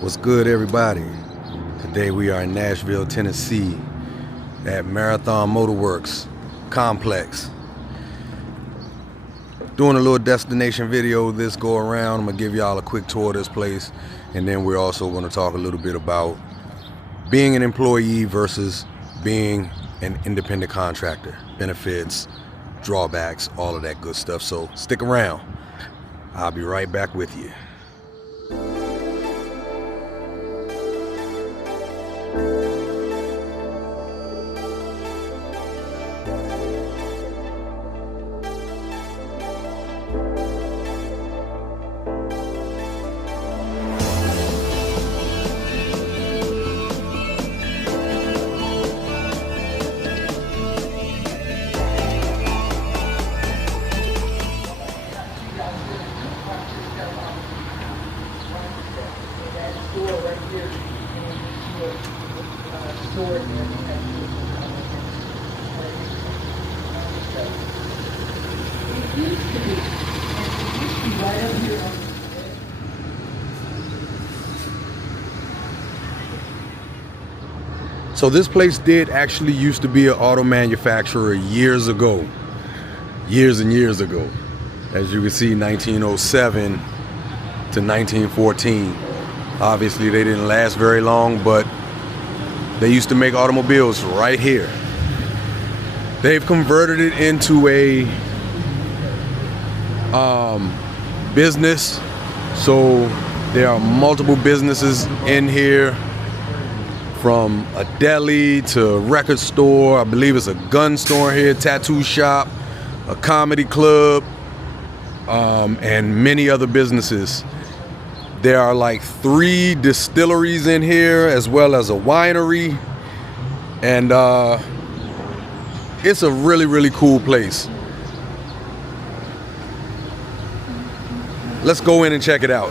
What's good, everybody? Today we are in Nashville, Tennessee at Marathon Motorworks Complex. Doing a little destination video this go around. I'm gonna give y'all a quick tour of this place, and then we're also gonna talk a little bit about being an employee versus being an independent contractor. Benefits, drawbacks, all of that good stuff. So stick around. I'll be right back with you. So this place did actually used to be an auto manufacturer years ago. Years and years ago. As you can see, 1907 to 1914. Obviously they didn't last very long, but they used to make automobiles right here. They've converted it into a business. So there are multiple businesses in here, from a deli to a record store. I believe it's a gun store here, tattoo shop, a comedy club, and many other businesses. There are like 3 distilleries in here, as well as a winery, and it's a really, really cool place. Let's go in and check it out.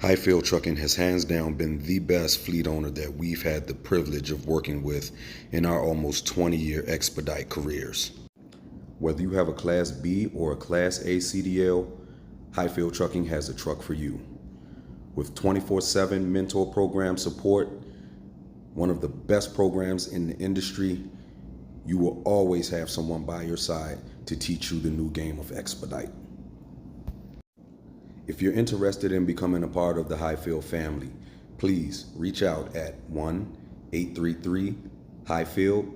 Highfield Trucking has hands down been the best fleet owner that we've had the privilege of working with in our almost 20-year expedite careers. Whether you have a Class B or a Class A CDL, Highfield Trucking has a truck for you. With 24/7 mentor program support, one of the best programs in the industry, you will always have someone by your side to teach you the new game of expedite. If you're interested in becoming a part of the Highfield family, please reach out at 1-833-HIGHFIELD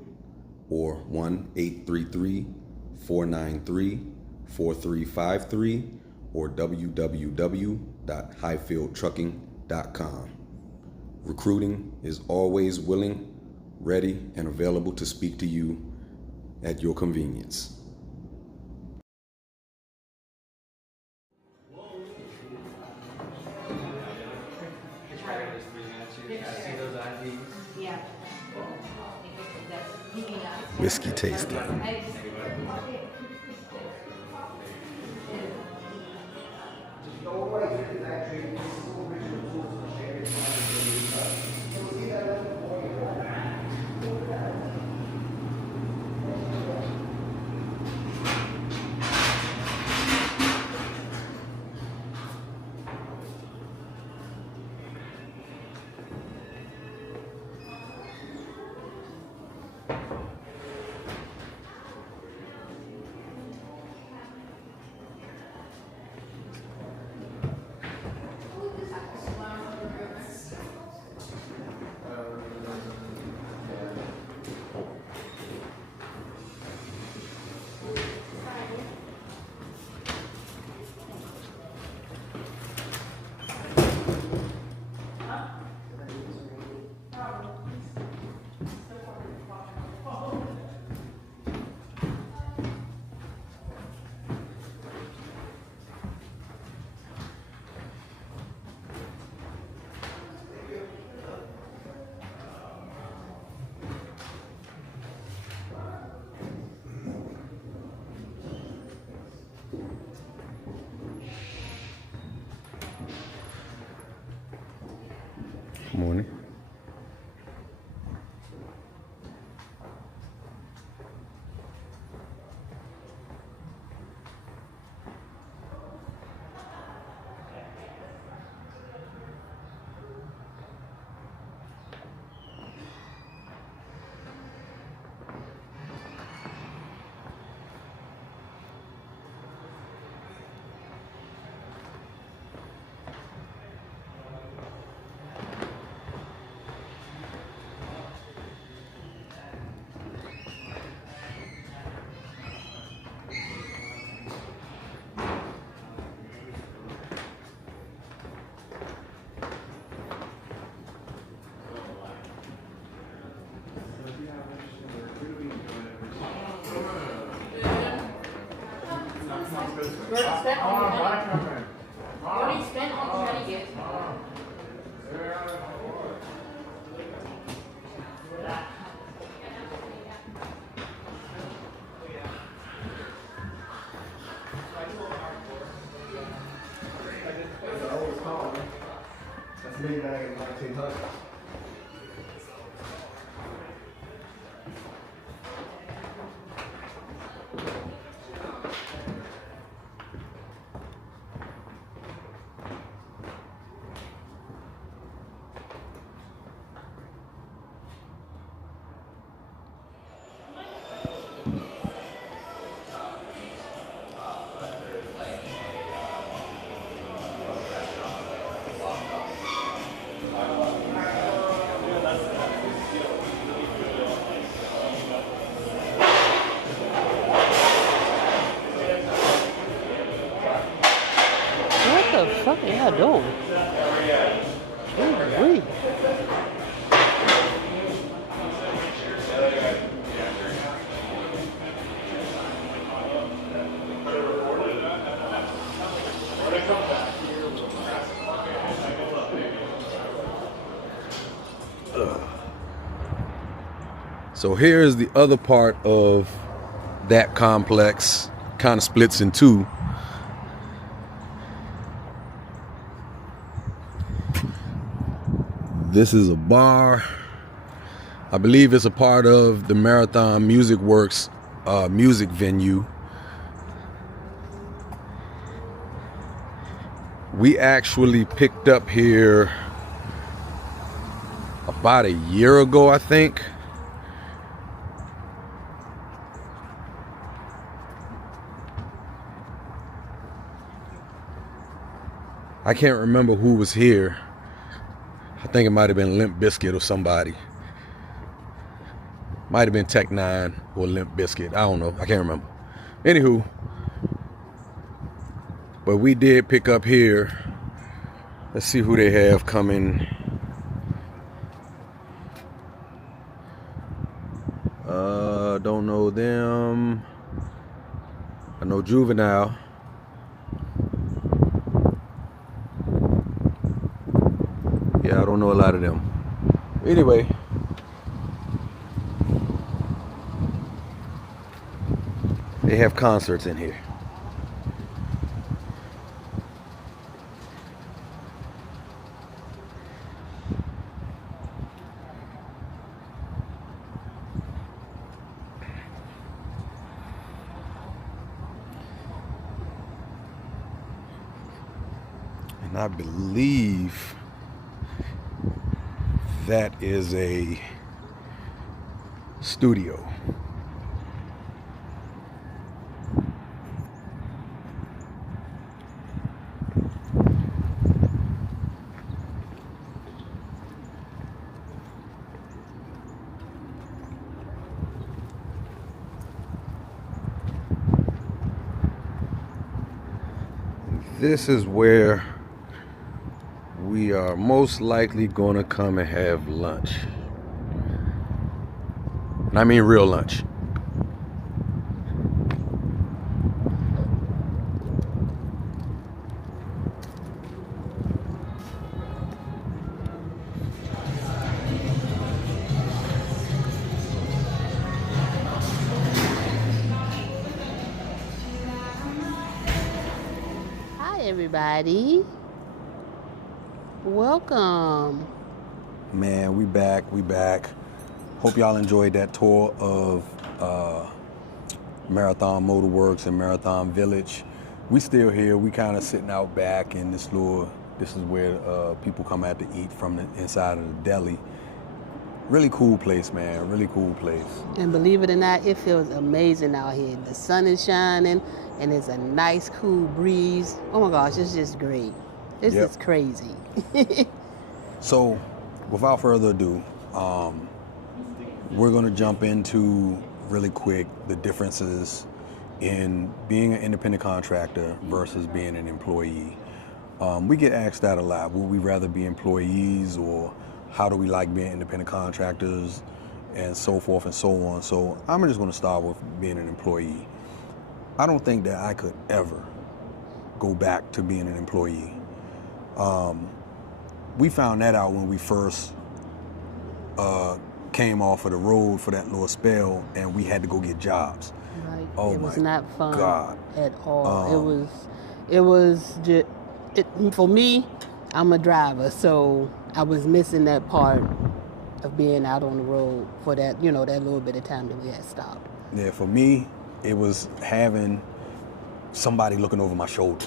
or 1-833-493-4353 or www.highfieldtrucking.com. Recruiting is always willing, ready, and available to speak to you at your convenience. Whiskey tasting. already spent all your money. You already spent all the money, kids. That's made back in 1900. What the fuck are y'all doing? Ooh-wee. So here is the other part of that complex, kind of splits in two. This is a bar. I believe it's a part of the Marathon Music Works music venue. We actually picked up here about a year ago, I think. I can't remember who was here. I think it might have been Limp Bizkit or somebody. Might have been Tech Nine or Limp Bizkit. I don't know. I can't remember. Anywho, but we did pick up here. Let's see who they have coming. Don't know them. I know Juvenile. Yeah, I don't know a lot of them. Anyway, they have concerts in here. And I believe that is a studio. This is where we are most likely going to come and have lunch. And I mean real lunch. Hi, everybody. Welcome. Man, we back. Hope y'all enjoyed that tour of Marathon Motorworks and Marathon Village. We still here. We kind of sitting out back in this is where people come out to eat from the inside of the deli. Really cool place, man. Really cool place. And believe it or not, it feels amazing out here. The sun is shining and it's a nice cool breeze. Oh my gosh, it's just great. It's just crazy. So, without further ado, we're going to jump into really quick the differences in being an independent contractor versus being an employee. We get asked that a lot. Would we rather be employees, or how do we like being independent contractors, and so forth and so on. So I'm just going to start with being an employee. I don't think that I could ever go back to being an employee. We found that out when we first came off of the road for that little spell, and we had to go get jobs. Right. Oh, it was my not fun God. at all. It was just, for me, I'm a driver, so I was missing that part of being out on the road for that, that little bit of time that we had stopped. Yeah, for me, it was having somebody looking over my shoulder.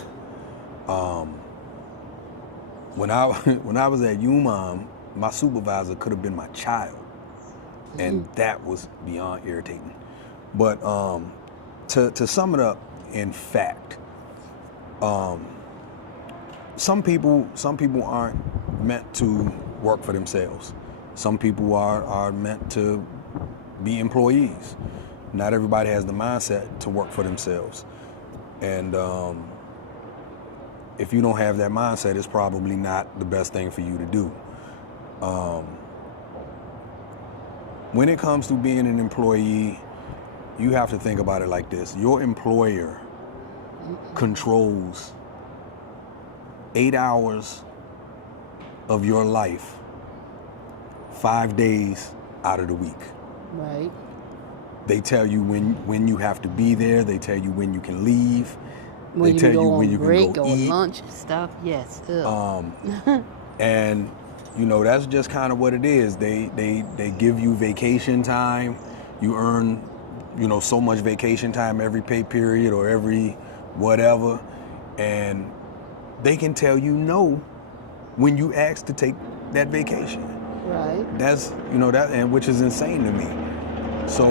When I was at UMOM, my supervisor could have been my child, and that was beyond irritating. But to sum it up, in fact, some people aren't meant to work for themselves. Some people are meant to be employees. Not everybody has the mindset to work for themselves. And if you don't have that mindset, it's probably not the best thing for you to do. When it comes to being an employee, you have to think about it like this. Your employer controls 8 hours of your life, 5 days out of the week. Right. They tell you when you have to be there. They tell you when you can leave. When They tell you on when you break can go or eat. lunch stuff, yes. And that's just kind of what it is. They give you vacation time. You earn so much vacation time every pay period or every whatever, and they can tell you no when you ask to take that vacation. Right. That's that, and which is insane to me. So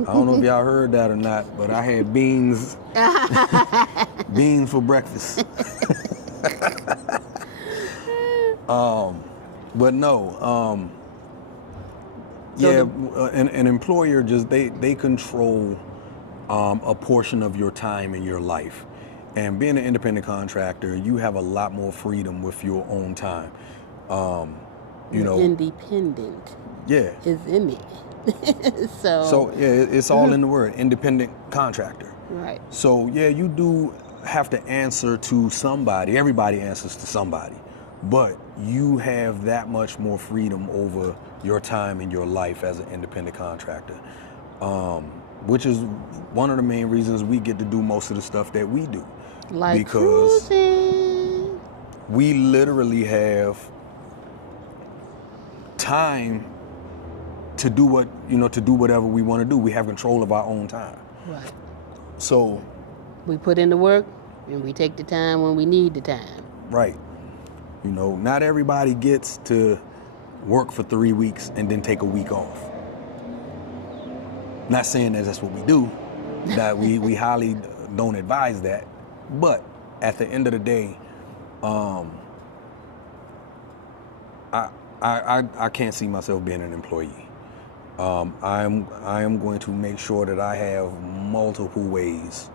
I don't know if y'all heard that or not, but I had beans for breakfast. But no, an employer they control a portion of your time in your life. And being an independent contractor, you have a lot more freedom with your own time. Independent. Yeah. Is in it. So yeah, it's all in the word, independent contractor. Right. So yeah, you do have to answer to somebody. Everybody answers to somebody, but you have that much more freedom over your time in your life as an independent contractor, which is one of the main reasons we get to do most of the stuff that we do. Like because cruising. We literally have time to do whatever we want to do. We have control of our own time. Right. So we put in the work and we take the time when we need the time. Right. Not everybody gets to work for 3 weeks and then take a week off. Not saying that that's what we do. That we highly don't advise that. But at the end of the day, I can't see myself being an employee. I am going to make sure that I have multiple ways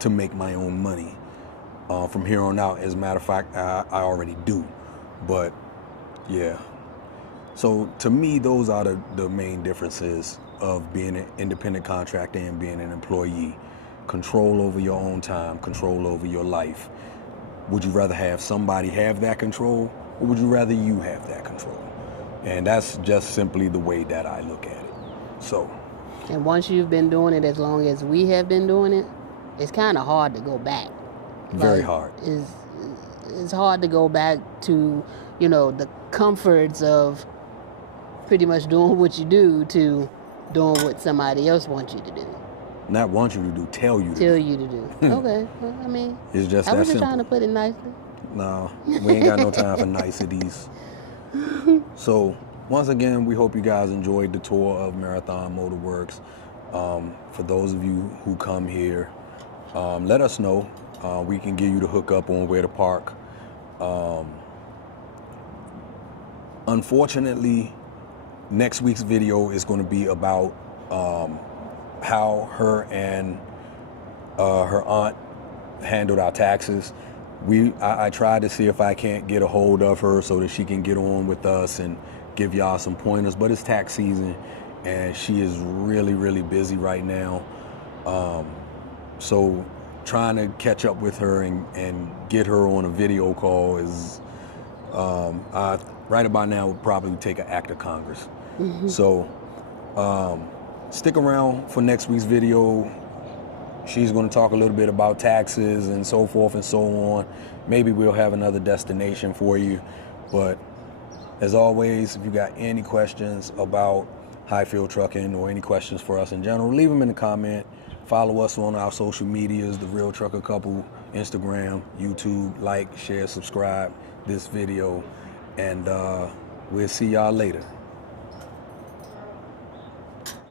to make my own money from here on out. As a matter of fact, I already do. But yeah. So to me, those are the main differences of being an independent contractor and being an employee. Control over your own time, control over your life. Would you rather have somebody have that control, or would you rather you have that control? And that's just simply the way that I look at it. So. And once you've been doing it as long as we have been doing it, it's kind of hard to go back. Very hard. It's hard to go back to, the comforts of pretty much doing what you do to doing what somebody else wants you to do. Not want you to do, tell you to do. Tell you to do. Okay. Well, I mean, it's just I that was just simple. trying to put it nicely. No, we ain't got no time for niceties. So, once again, we hope you guys enjoyed the tour of Marathon Motorworks. For those of you who come here, let us know. We can give you the hookup on where to park. Unfortunately, next week's video is going to be about how her and her aunt handled our taxes. I tried to see if I can't get a hold of her so that she can get on with us and give y'all some pointers, but it's tax season and she is really, really busy right now. So trying to catch up with her and get her on a video call is, right about now, would probably take an act of Congress. So stick around for next week's video. She's going to talk a little bit about taxes and so forth and so on. Maybe we'll have another destination for you. But as always, if you got any questions about Highfield Trucking or any questions for us in general, leave them in the comment. Follow us on our social medias, The Real Trucker Couple, Instagram, YouTube. Like, share, subscribe this video, and we'll see y'all later.